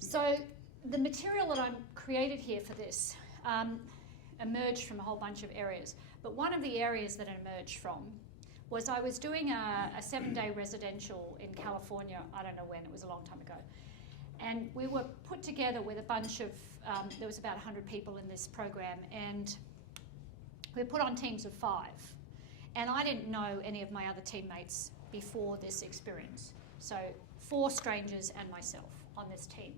So the material that I've created here for this emerged from a whole bunch of areas. But one of the areas that it emerged from was I was doing a 7-day residential in California, I don't know when, it was a long time ago. And we were put together with a bunch of, there was about 100 people in this program, and we were put on teams of 5. And I didn't know any of my other teammates before this experience. So 4 strangers and myself on this team.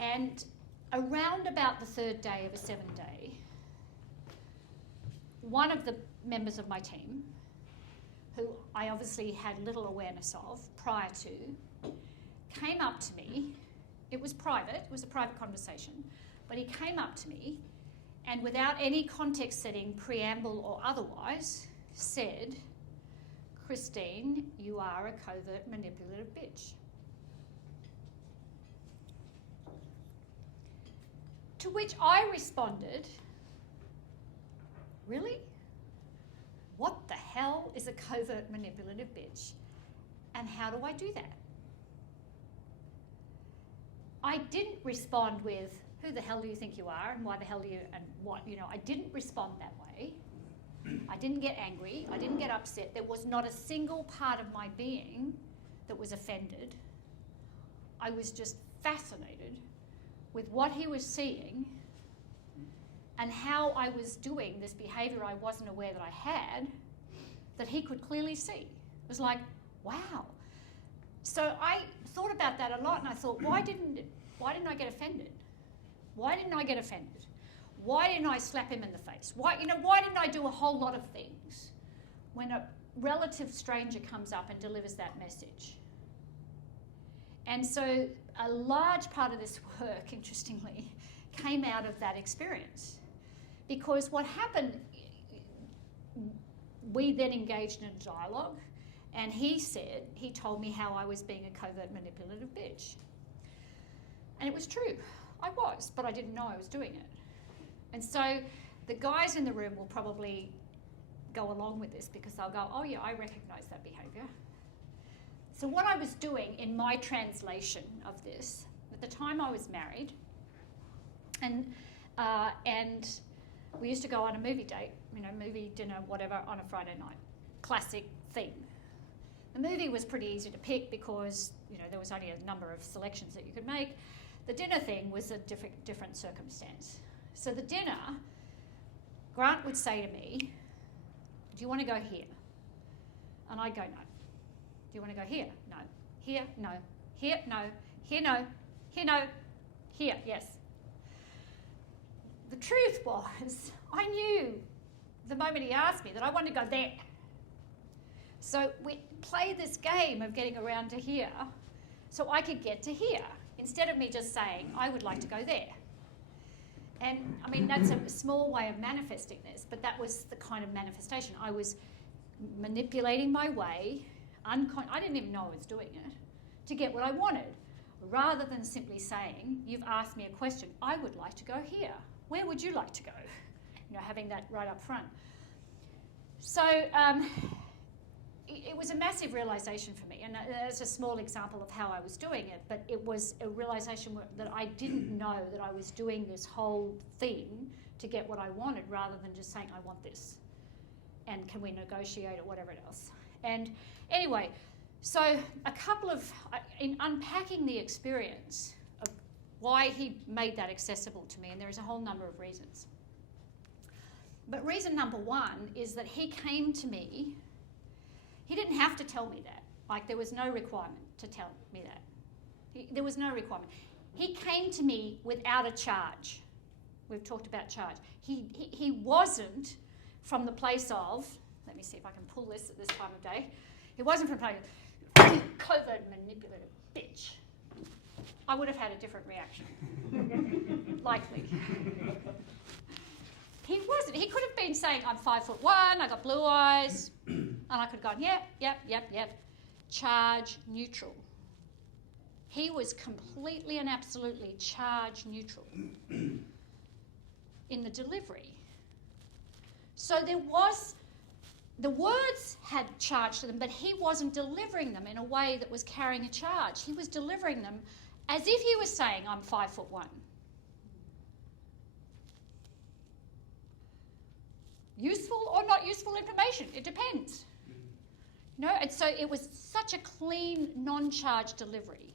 And around about the 3rd day of a 7-day, one of the members of my team, who I obviously had little awareness of prior to, came up to me. It was private, it was a private conversation, but he came up to me and without any context setting, preamble or otherwise, said, "Christine, you are a covert manipulative bitch." To which I responded, "Really? What the hell is a covert manipulative bitch? And how do I do that?" I didn't respond with, "Who the hell do you think you are and why the hell do you," and what, I didn't respond that way. I didn't get angry, I didn't get upset. There was not a single part of my being that was offended. I was just fascinated with what he was seeing and how I was doing this behaviour I wasn't aware that I had, that he could clearly see. It was like, wow. So I thought about that a lot, and I thought, why didn't I get offended? Why didn't I get offended? Why didn't I slap him in the face? Why didn't I do a whole lot of things when a relative stranger comes up and delivers that message? And so a large part of this work, interestingly, came out of that experience. Because what happened, we then engaged in a dialogue, and he told me how I was being a covert manipulative bitch. And it was true, I was, but I didn't know I was doing it. And so the guys in the room will probably go along with this because they'll go, "Oh yeah, I recognise that behaviour." So what I was doing in my translation of this, at the time I was married, and we used to go on a movie date, movie, dinner, whatever, on a Friday night. Classic theme. The movie was pretty easy to pick because, there was only a number of selections that you could make. The dinner thing was a different circumstance. So the dinner, Grant would say to me, "Do you want to go here?" And I'd go, "No." "Do you want to go here?" "No." "Here?" "No." "Here?" "No." "Here?" "No." "Here?" "No." "Here?" "Yes." The truth was, I knew the moment he asked me that I wanted to go there. So we played this game of getting around to here so I could get to here, instead of me just saying, "I would like to go there." And that's a small way of manifesting this, but that was the kind of manifestation. I was manipulating my way, I didn't even know I was doing it, to get what I wanted, rather than simply saying, "You've asked me a question, I would like to go here. Where would you like to go?" Having that right up front. So it was a massive realisation for me, and that's a small example of how I was doing it, but it was a realisation that I didn't know that I was doing this whole thing to get what I wanted, rather than just saying, "I want this, and can we negotiate," or whatever else. And anyway, so in unpacking the experience of why he made that accessible to me, and there's a whole number of reasons. But reason number 1 is that he came to me. He didn't have to tell me that. There was no requirement to tell me that. There was no requirement. He came to me without a charge. We've talked about charge. He wasn't from the place of, let me see if I can pull this at this time of day. He wasn't from the place of, "Covert manipulative bitch." I would have had a different reaction. Likely. He wasn't. He could have been saying, "I'm 5'1", I got blue eyes," and I could have gone, yep. Charge neutral. He was completely and absolutely charge neutral in the delivery. So the words had charge to them, but he wasn't delivering them in a way that was carrying a charge. He was delivering them as if he was saying, I'm 5'1". Useful or not useful information, it depends. No, and so it was such a clean, non-charged delivery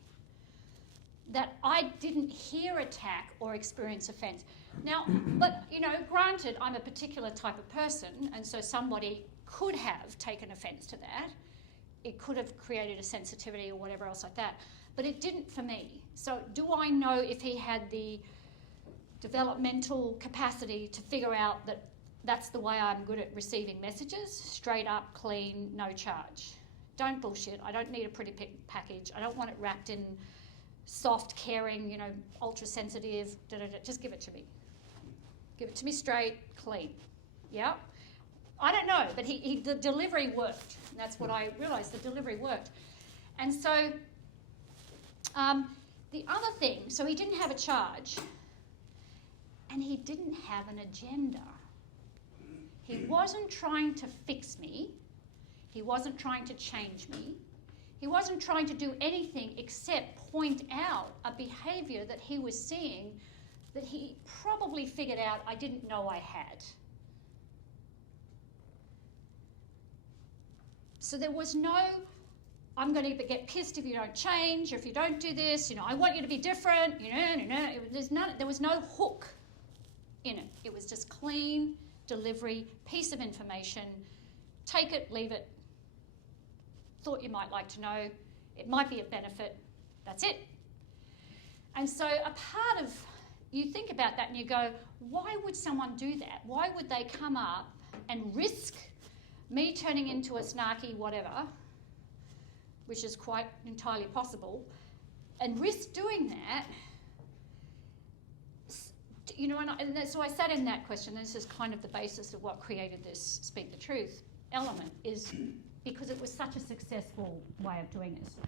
that I didn't hear attack or experience offence. Now, but, you know, granted, I'm a particular type of person, and so somebody could have taken offence to that. It could have created a sensitivity or whatever else like that, but it didn't for me. So do I know if he had the developmental capacity to figure out that that's the way I'm good at receiving messages? Straight up, clean, no charge. Don't bullshit. I don't need a pretty package. I don't want it wrapped in soft, caring, you know, ultra-sensitive, just give it to me. Give it to me straight, clean. Yeah? I don't know, but the delivery worked. And that's what I realised, the delivery worked. And so the other thing, so he didn't have a charge and he didn't have an agenda. He wasn't trying to fix me. He wasn't trying to change me. He wasn't trying to do anything except point out a behaviour that he was seeing that he probably figured out I didn't know I had. So there was no, I'm going to get pissed if you don't change, or if you don't do this, you know, I want you to be different, you know. There was no hook in it. It was just clean delivery, piece of information, take it, leave it, thought you might like to know, it might be a benefit, that's it. And so a part of, you think about that and you go, why would someone do that? Why would they come up and risk me turning into a snarky whatever, which is quite entirely possible, and risk doing that? You know, and so I sat in that question. This is kind of the basis of what created this Speak the Truth element, is because it was such a successful way of doing this.